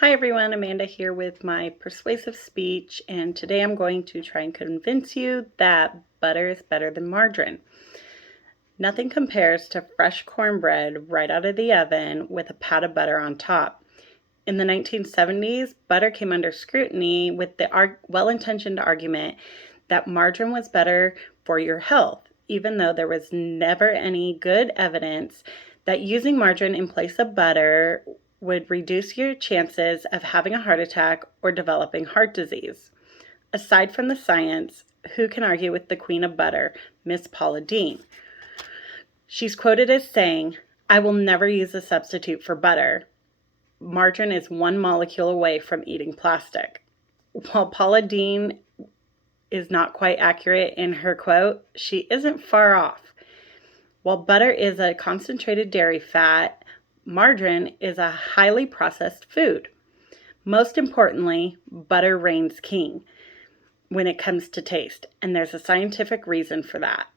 Hi everyone, Amanda here with my persuasive speech, and today I'm going to try and convince you that butter is better than margarine. Nothing compares to fresh cornbread right out of the oven with a pat of butter on top. In the 1970s, butter came under scrutiny with the well-intentioned argument that margarine was better for your health, even though there was never any good evidence that using margarine in place of butter would reduce your chances of having a heart attack or developing heart disease. Aside from the science, who can argue with the queen of butter, Miss Paula Deen? She's quoted as saying, "I will never use a substitute for butter. Margarine is one molecule away from eating plastic." While Paula Deen is not quite accurate in her quote, she isn't far off. While butter is a concentrated dairy fat, margarine is a highly processed food. Most importantly, butter reigns king when it comes to taste, and there's a scientific reason for that.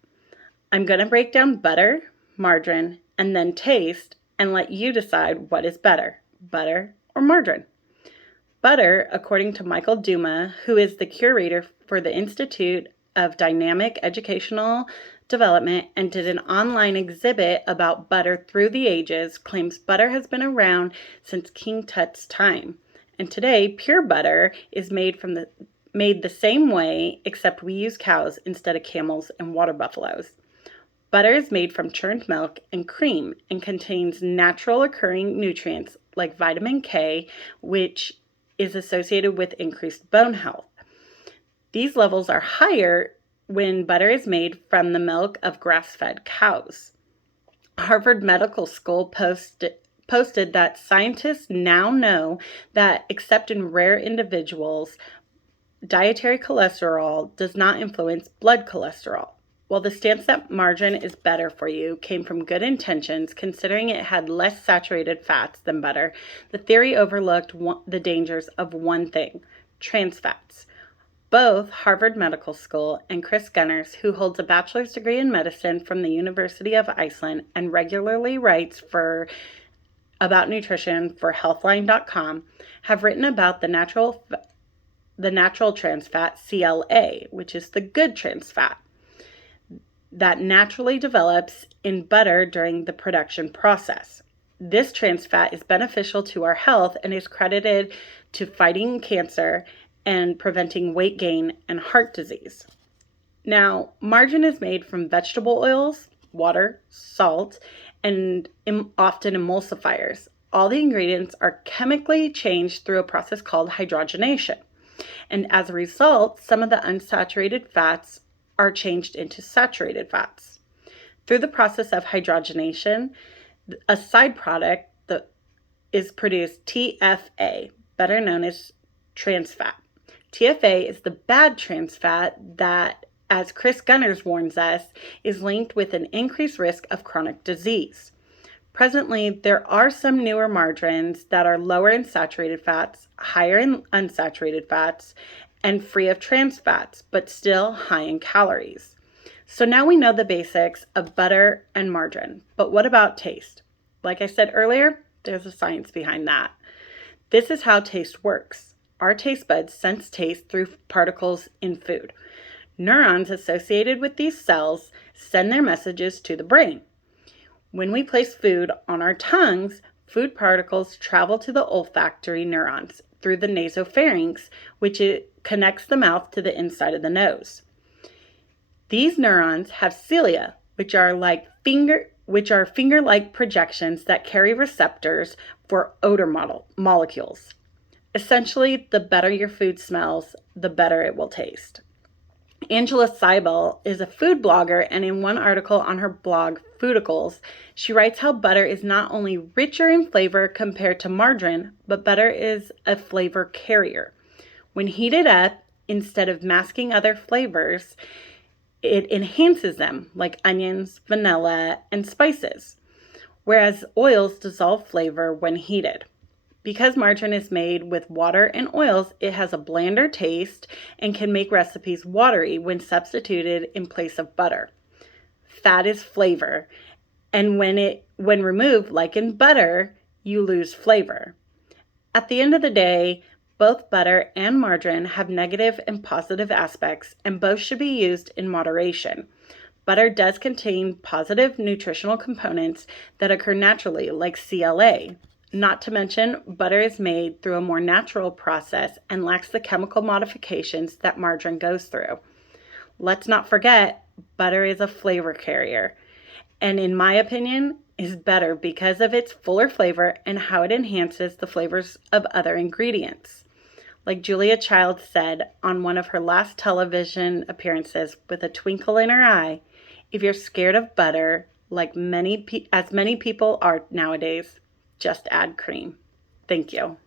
I'm going to break down butter, margarine, and then taste, and let you decide what is better, butter or margarine. Butter, according to Michael Duma, who is the curator for the Institute of Dynamic Educational Development and did an online exhibit about butter through the ages, claims butter has been around since King Tut's time. And today, pure butter is made the same way, except we use cows instead of camels and water buffaloes. Butter is made from churned milk and cream and contains natural occurring nutrients like vitamin K, which is associated with increased bone health. These levels are higher when butter is made from the milk of grass-fed cows. Harvard Medical School posted that scientists now know that, except in rare individuals, dietary cholesterol does not influence blood cholesterol. While the stance that margarine is better for you came from good intentions, considering it had less saturated fats than butter, the theory overlooked the dangers of one thing: trans fats. Both Harvard Medical School and Chris Gunners, who holds a bachelor's degree in medicine from the University of Iceland and regularly writes about nutrition for Healthline.com, have written about the natural trans fat, CLA, which is the good trans fat that naturally develops in butter during the production process. This trans fat is beneficial to our health and is credited to fighting cancer and preventing weight gain and heart disease. Now, margarine is made from vegetable oils, water, salt, and often emulsifiers. All the ingredients are chemically changed through a process called hydrogenation. And as a result, some of the unsaturated fats are changed into saturated fats. Through the process of hydrogenation, a side product that is produced, TFA, better known as trans fat. TFA is the bad trans fat that, as Chris Gunners warns us, is linked with an increased risk of chronic disease. Presently, there are some newer margarines that are lower in saturated fats, higher in unsaturated fats, and free of trans fats, but still high in calories. So now we know the basics of butter and margarine, but what about taste? Like I said earlier, there's a science behind that. This is how taste works. Our taste buds sense taste through particles in food. Neurons associated with these cells send their messages to the brain. When we place food on our tongues, food particles travel to the olfactory neurons through the nasopharynx, which connects the mouth to the inside of the nose. These neurons have cilia, which are finger-like projections that carry receptors for odor molecules. Essentially, the better your food smells, the better it will taste. Angela Seibel is a food blogger, and in one article on her blog, Foodicals, she writes how butter is not only richer in flavor compared to margarine, but butter is a flavor carrier. When heated up, instead of masking other flavors, it enhances them, like onions, vanilla, and spices, whereas oils dissolve flavor when heated. Because margarine is made with water and oils, it has a blander taste and can make recipes watery when substituted in place of butter. Fat is flavor, and when removed, like in butter, you lose flavor. At the end of the day, both butter and margarine have negative and positive aspects, and both should be used in moderation. Butter does contain positive nutritional components that occur naturally, like CLA. Not to mention, butter is made through a more natural process and lacks the chemical modifications that margarine goes through. Let's not forget, butter is a flavor carrier, and in my opinion, is better because of its fuller flavor and how it enhances the flavors of other ingredients. Like Julia Child said on one of her last television appearances with a twinkle in her eye, if you're scared of butter, like many people are nowadays, just add cream. Thank you.